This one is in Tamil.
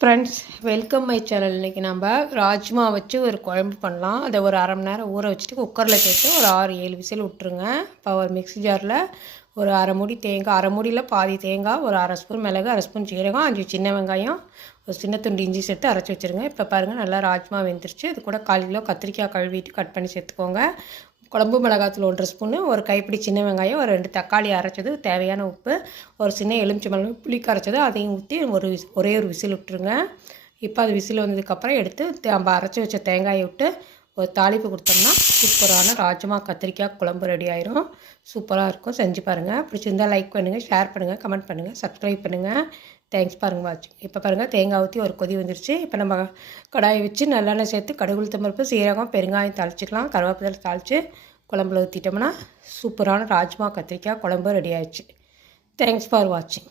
Friends, welcome my channel. இன்றைக்கி நம்ம ராஜ்மா வச்சு ஒரு குழம்பு பண்ணலாம். அதை ஒரு அரை மணி நேரம் ஊற வச்சுட்டு குக்கரில் சேர்த்து ஒரு 6-7 விசில் விட்டுருங்க. இப்போ ஒரு மிக்ஸி ஜாரில் ஒரு அரை மூடி தேங்காய், அரை மூடியில் பாதி தேங்காய், ஒரு அரை ஸ்பூன் மிளகு, அரை ஸ்பூன் ஜீரகம், 5 சின்ன வெங்காயம், ஒரு சின்ன துண்டு இஞ்சி சேர்த்து அரைச்சி வச்சுருங்க. இப்போ பாருங்கள், நல்லா ராஜ்மா வெந்துருச்சு. இது கூட 1/4 கிலோ கத்திரிக்காய் கழுவிட்டு கட் பண்ணி சேர்த்துக்கோங்க. குழம்பு மிளகாத்தூள் 1 ஸ்பூனு, ஒரு கைப்பிடி சின்ன வெங்காயம், ஒரு 2 தக்காளி அரைச்சது, தேவையான உப்பு, ஒரு சின்ன எலுமிச்சம்பழம் புளி கரைச்சது, அதையும் ஊற்றி ஒரே ஒரு விசில் விட்டுருங்க. இப்போ அது விசில் வந்ததுக்கப்புறம் எடுத்து நம்ம அரைச்சி வச்ச தேங்காயை விட்டு ஒரு தாளிப்பு கொடுத்தோம்னா சூப்பரான ராஜ்மா கத்திரிக்காய் குழம்பு ரெடி ஆயிரும். சூப்பராக இருக்கும். செஞ்சு பாருங்கள். பிடிச்சிருந்தால் லைக் பண்ணுங்கள், ஷேர் பண்ணுங்கள், கமெண்ட் பண்ணுங்கள், சப்ஸ்கிரைப் பண்ணுங்கள். தேங்க்ஸ். பாருங்கள் வாட்சிங். இப்போ பாருங்கள், தேங்காய் ஊற்றி ஒரு கொதி வந்துருச்சு. இப்போ நம்ம கடாயை வச்சு நல்லெண்ணெய் சேர்த்து கடுகு, உளுத்தம் பருப்பு, சீரகம், பெருங்காயம் தாளிச்சிக்கலாம். கருவேப்பிலை தாளித்து குழம்புல ஊற்றிட்டோம்னா சூப்பரான ராஜ்மா கத்திரிக்காய் குழம்பு ரெடி ஆயிடுச்சு. தேங்க்ஸ் ஃபார் வாட்சிங்.